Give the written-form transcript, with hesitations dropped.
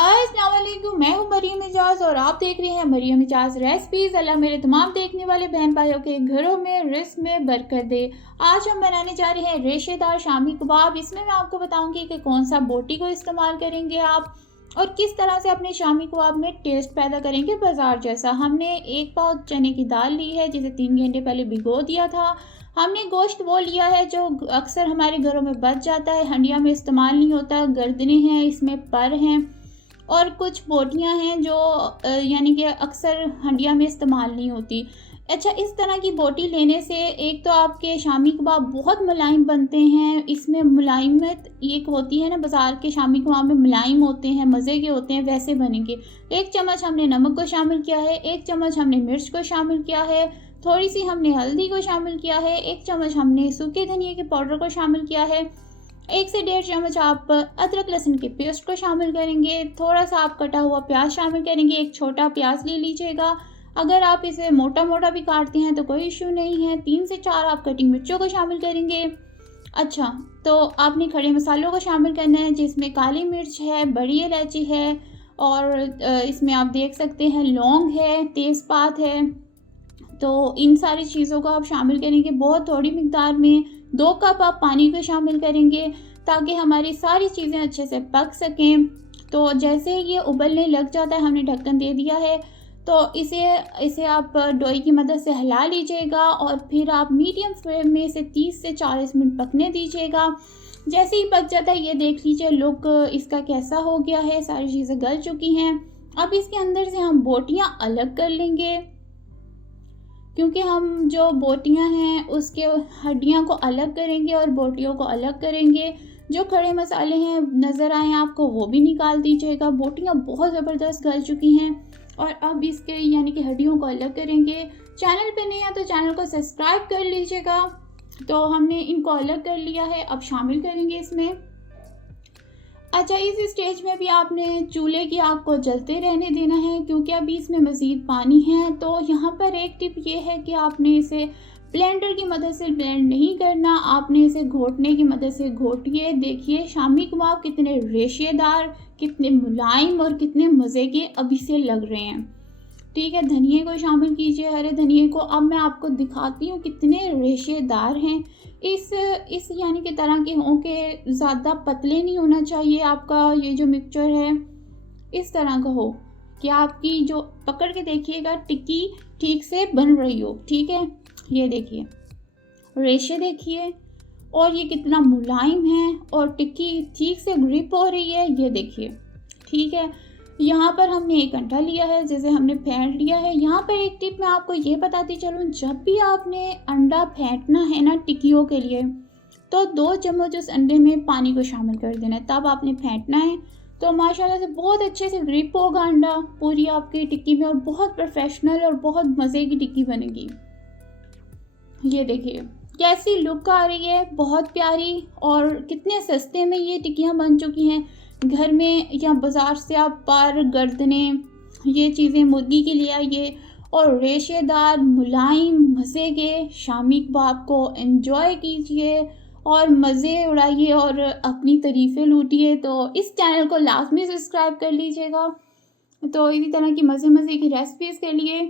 अस्सलाम वालेकुम, मैं हूँ मरियम इजाज़ और आप देख रहे हैं मरियम इजाज़ रेसिपीज़। अल्लाह मेरे तमाम देखने वाले बहन भाइयों के घरों में रिस्क में बरकत दे। आज हम बनाने जा रहे हैं रेशेदार शामी कबाब। इसमें मैं आपको बताऊंगी कि कौन सा बोटी को इस्तेमाल करेंगे आप और किस तरह से अपने शामी कबाब में टेस्ट पैदा करेंगे बाजार जैसा। हमने एक पाव चने की दाल ली है जिसे 3 घंटे पहले भिगो दिया था। हमने गोश्त वो लिया है जो अक्सर हमारे घरों में बच जाता है, हंडिया में इस्तेमाल नहीं होता। गर्दनें हैं, इसमें पर हैं और कुछ बोटियां हैं जो यानी कि अक्सर हंडिया में इस्तेमाल नहीं होती। अच्छा, इस तरह की बोटी लेने से एक तो आपके शामी कबाब बहुत मुलायम बनते हैं। इसमें मुलायमत एक होती है ना, बाज़ार के शामी कबाब में मुलायम होते हैं, मज़े के होते हैं, वैसे बनेंगे। 1 चम्मच हमने नमक को शामिल किया है, 1 चम्मच हमने मिर्च को शामिल किया है, थोड़ी सी हमने हल्दी को शामिल किया है, 1 चम्मच हमने सूखे धनिया के पाउडर को शामिल किया है, 1 से 1.5 चम्मच आप अदरक लहसुन के पेस्ट को शामिल करेंगे। थोड़ा सा आप कटा हुआ प्याज शामिल करेंगे, एक छोटा प्याज ले लीजिएगा। अगर आप इसे मोटा मोटा भी काटते हैं तो कोई इशू नहीं है। 3 से 4 आप कटिंग मिर्चों को शामिल करेंगे। अच्छा, तो आपने खड़े मसालों को शामिल करना है जिसमें काली मिर्च है, बड़ी इलायची है और इसमें आप देख सकते हैं लौंग है, तेज़पात है। तो इन सारी चीज़ों को आप शामिल करेंगे बहुत थोड़ी मिकदार में। 2 कप आप पानी को शामिल करेंगे ताकि हमारी सारी चीज़ें अच्छे से पक सकें। तो जैसे ही ये उबलने लग जाता है, हमने ढक्कन दे दिया है, तो इसे इसे आप डोई की मदद से हिला लीजिएगा और फिर आप मीडियम फ्लेम में इसे 30 से 40 मिनट पकने दीजिएगा। जैसे ही पक जाता है ये देख लीजिए लुक इसका कैसा हो गया है, सारी चीज़ें गल चुकी हैं। अब इसके अंदर से हम बोटियाँ अलग कर लेंगे क्योंकि हम जो बोटियां हैं उसके हड्डियां को अलग करेंगे और बोटियों को अलग करेंगे। जो खड़े मसाले हैं नज़र आए आपको वो भी निकाल दीजिएगा। बोटियां बहुत ज़बरदस्त गल चुकी हैं और अब इसके यानी कि हड्डियों को अलग करेंगे। चैनल पे नहीं है तो चैनल को सब्सक्राइब कर लीजिएगा। तो हमने इनको अलग कर लिया है, अब शामिल करेंगे इसमें। अच्छा, इस स्टेज में भी आपने चूल्हे की आग को जलते रहने देना है क्योंकि अभी इसमें मज़ीद पानी है। तो यहाँ पर एक टिप ये है कि आपने इसे ब्लेंडर की मदद से ब्लेंड नहीं करना, आपने इसे घोटने की मदद से घोटिए। देखिए शामी कबाब कितने रेशेदार, कितने मुलायम और कितने मज़े के अभी से लग रहे हैं। ठीक है, धनिए को शामिल कीजिए, हरे धनिए को। अब मैं आपको दिखाती हूँ कितने रेशेदार हैं। इस यानी कि तरह के हों कि ज़्यादा पतले नहीं होना चाहिए। आपका ये जो मिक्सचर है इस तरह का हो कि आपकी जो पकड़ के देखिएगा टिक्की ठीक से बन रही हो। ठीक है, ये देखिए रेशे देखिए और ये कितना मुलायम है और टिक्की ठीक से ग्रिप हो रही है, ये देखिए। ठीक है, यहाँ पर हमने 1 अंडा लिया है जिसे हमने फेंट लिया है। यहाँ पर एक टिप मैं आपको ये बताती चलूँ, जब भी आपने अंडा फेंटना है ना टिक्कियों के लिए, तो 2 चम्मच उस अंडे में पानी को शामिल कर देना है, तब आपने फेंटना है। तो माशाल्लाह से बहुत अच्छे से ग्रिप होगा अंडा पूरी आपकी टिक्की में और बहुत प्रोफेशनल और बहुत मज़े की टिक्की बनेगी। ये देखिए कैसी लुक आ रही है, बहुत प्यारी। और कितने सस्ते में ये टिक्कियाँ बन चुकी हैं। घर में या बाज़ार से आप पर, गर्दनें, ये चीज़ें मुर्गी के लिए आइए और रेशेदार मुलायम मज़े के शामी कबाब को एंजॉय कीजिए और मज़े उड़ाइए और अपनी तारीफ़ें लूटिए। तो इस चैनल को लाज़मी सब्सक्राइब कर लीजिएगा तो इसी तरह की मज़े की रेसिपीज़ के लिए।